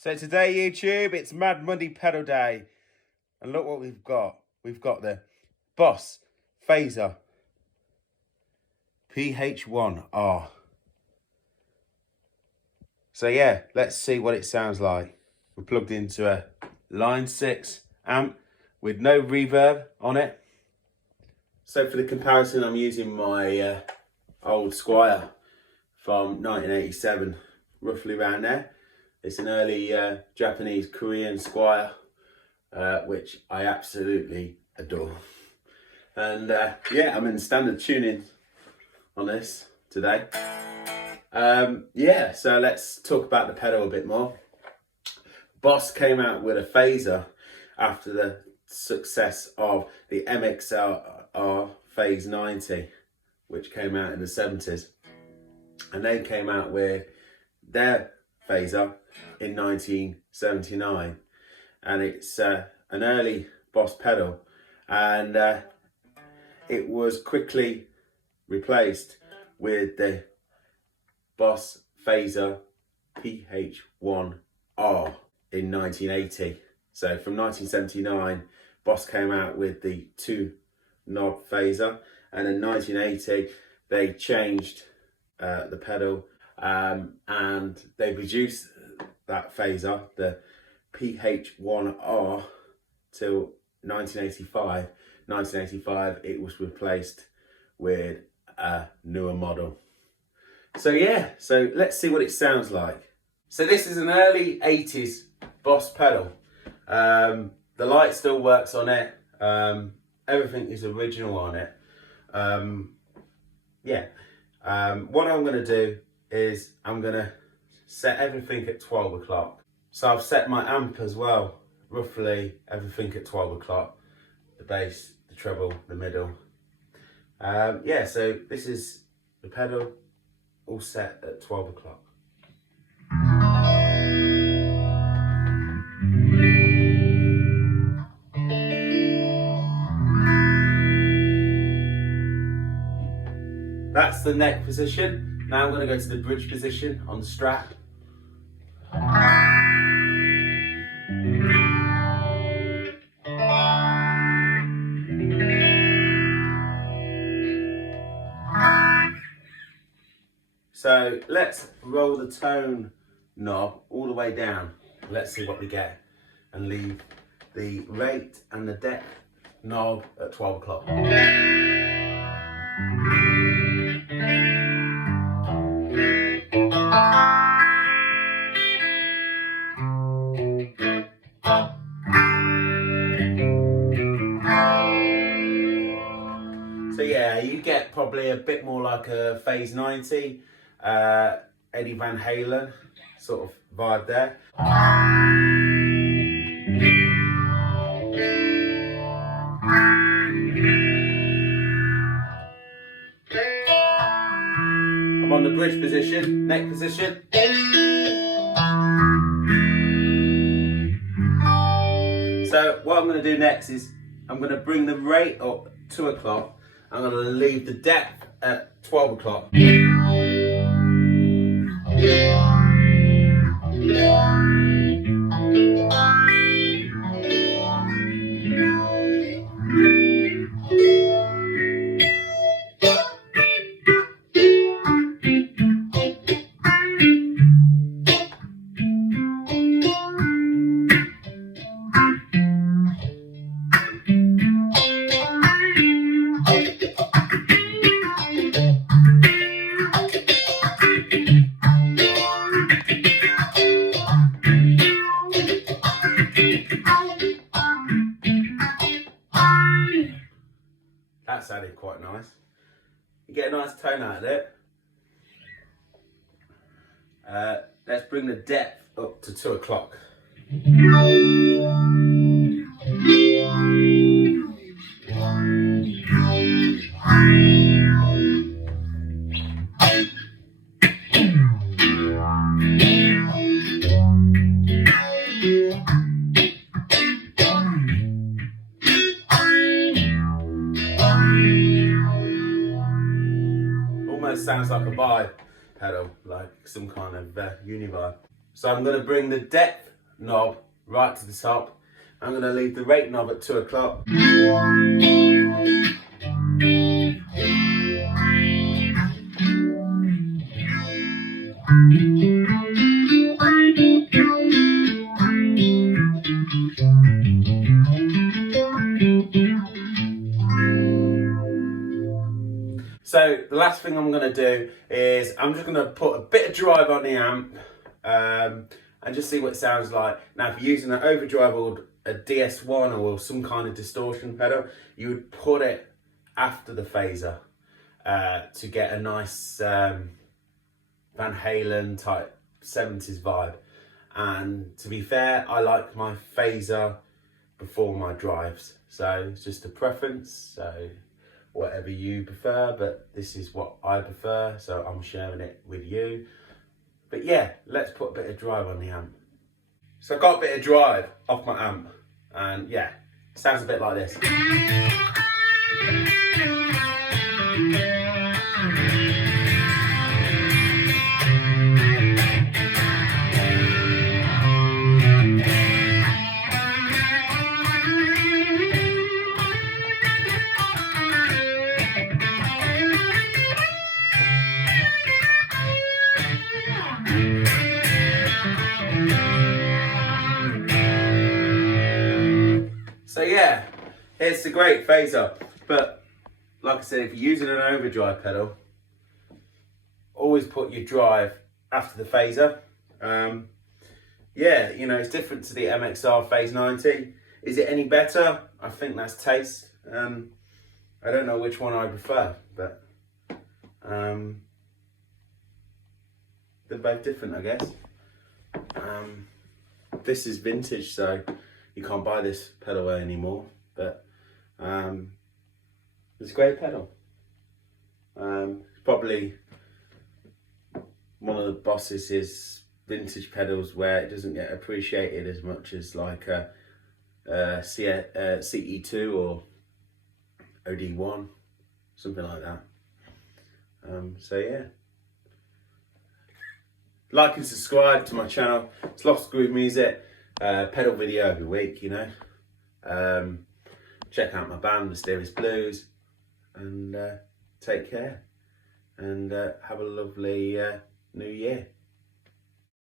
So today, YouTube, it's Mad Monday Pedal Day. And look what we've got. We've got the Boss Phaser PH-1R. So yeah, let's see what it sounds like. We're plugged into a line 6 amp with no reverb on it. So for the comparison, I'm using my old Squire from 1987, roughly around there. It's an early Japanese Korean Squire, which I absolutely adore. And yeah, I'm in standard tuning on this today. Yeah, so let's talk about the pedal a bit more. Boss came out with a phaser after the success of the MXR Phase 90, which came out in the 70s. And they came out with their phaser in 1979. And it's an early Boss pedal. And it was quickly replaced with the Boss Phaser PH-1R in 1980. So from 1979, Boss came out with the 2-knob phaser, and in 1980 they changed the pedal and they reduced that phaser, the PH-1R, till 1985. 1985 it was replaced with a newer model. So yeah, so let's see what it sounds like. So this is an early 80s Boss pedal. The light still works on it. Everything is original on it. Yeah. What I'm going to do is I'm going to set everything at 12 o'clock. So I've set my amp as well, roughly everything at 12 o'clock. The bass, the treble, the middle. Yeah, so this is the pedal all set at 12 o'clock. That's the neck position. Now I'm going to go to the bridge position on the strap. So let's roll the tone knob all the way down. Let's see what we get, and leave the rate and the depth knob at 12 o'clock. So yeah, you get probably a bit more like a Phase 90, Eddie Van Halen sort of vibe there. I'm on the bridge position, neck position. So what I'm going to do next is I'm going to bring the rate up 2 o'clock. I'm going to leave the depth at 12 o'clock. That sounded quite nice. You get a nice tone out of it. Let's bring the depth up to 2 o'clock. Almost sounds like a vibe pedal, like some kind of uni vibe. So I'm going to bring the depth knob right to the top. I'm going to leave the rate knob at 2 o'clock. So the last thing I'm going to do is I'm just going to put a bit of drive on the amp and just see what it sounds like. Now if you're using an overdrive or a DS1 or some kind of distortion pedal, you would put it after the phaser to get a nice Van Halen type 70s vibe. And to be fair, I like my phaser before my drives. So it's just a preference. So whatever you prefer, but this is what I prefer, so I'm sharing it with you. But yeah, let's put a bit of drive on the amp. So I got a bit of drive off my amp, and yeah, it sounds a bit like this. So yeah, it's a great phaser, but like I said, if you're using an overdrive pedal, always put your drive after the phaser. Yeah, you know, it's different to the MXR Phase 90. Is it any better? I think that's taste. I don't know which one I prefer, but they're both different, I guess. This is vintage, so you can't buy this pedal anymore, but it's a great pedal. It's probably one of the Boss's vintage pedals where it doesn't get appreciated as much as like a CE2 or OD1, something like that. So yeah, like and subscribe to my channel. It's Lost Groove Music, pedal video every week, you know. Check out my band, Mysterious Blues, and take care, and have a lovely new year.